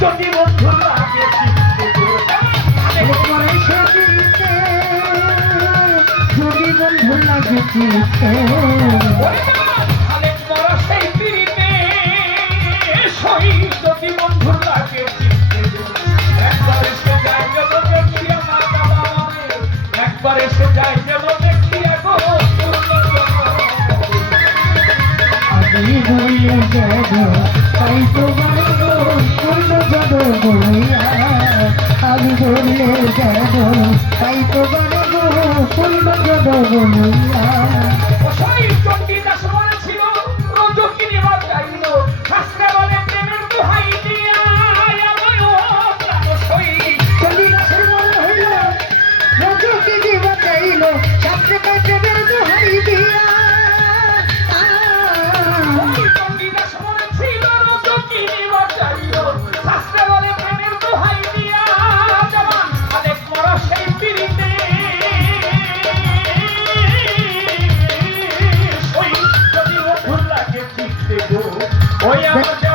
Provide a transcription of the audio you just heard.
যদি বন্ধু লাগে যদি বন্ধু লাগে সেই পিড়িতে সই যদি বন্ধু লাগে একবার এসে যায় গেল দেখিয়া মা বাবা একবার এসে যায় গেল দেখিয়া গো আমি হইয়া যাব তাই তোমার যাব বলিয়া আমি বলিয়ে যাব তাই তো যাব ফুল যাব বলিয়া Thank